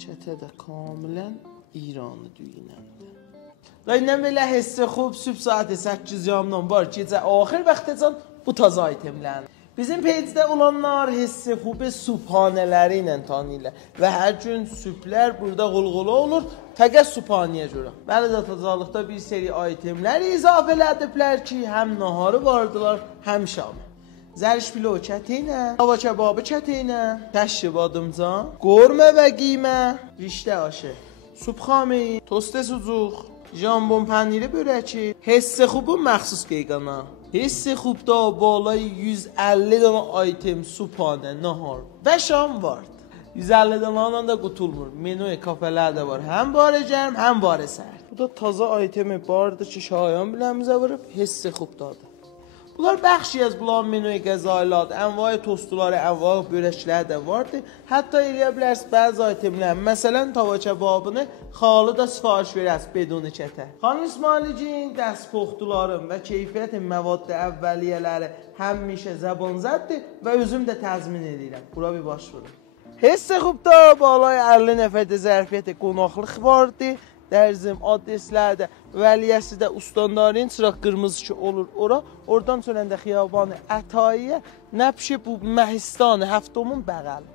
Çətə də kamilən İranı düyünəndə. Dayından belə hissi xub sübh saati 8 yamdan var. Gecə axir vaxtacan bu taza itemlərin. Bizim peycdə olanlar hissi xubi subhanələri ilə tanıyırlar. Və hər gün sübhlər burada qulğulu olur. Fəqət subhaniyə görə. Bəli də tazalıqda bir seri itemlər izafə elədiblər ki, həm naharı vardılar, həm şamı. Zəriş pilo çətiyinə, hava kebabı çətiyinə, təşrib adımcan, qormə və qiymə, riştə aşı, subxami, toste sucuq, jambon pəniri börəki, hissi xubun məxsus qeyqana. Hissi xubda balay 150 dana item subhanə, nahar və şam var. 150 dana da qutulmur. Menuy kafelər də var. Həm barı gərm, həm barı sərt. Bu da taza itemi bardır ki, şayan biləmizə vurub hissi xubdadır. Bunlar bəxşi az bulan menuy qəzailat, ənvai tostuları, ənvai börəklər də vardı. Hətta eləyə bilərsiniz bəzi itemlər, məsələn tava kebabını xalı da sifariş verərsiniz beduni çətə. Xanım İsmailciğin dəstpoxtuların və keyfiyyət məvaddə əvvəliyyələri həmişə zəbanzəddir və özüm də təzmin edirəm. Bura bir baş vurun. Hissi xubda balay 50 nəfərdə zərfiyyəti qonaqlıq vardı. Dərzim, adreslərdə, vəliyyəsi də Ustandarın çıraq qırmızı ki olur ora. Oradan çönəndə xiyabanı Ətaiyə, Nəbşi bu Məhistanı, Həftomun bəğəli.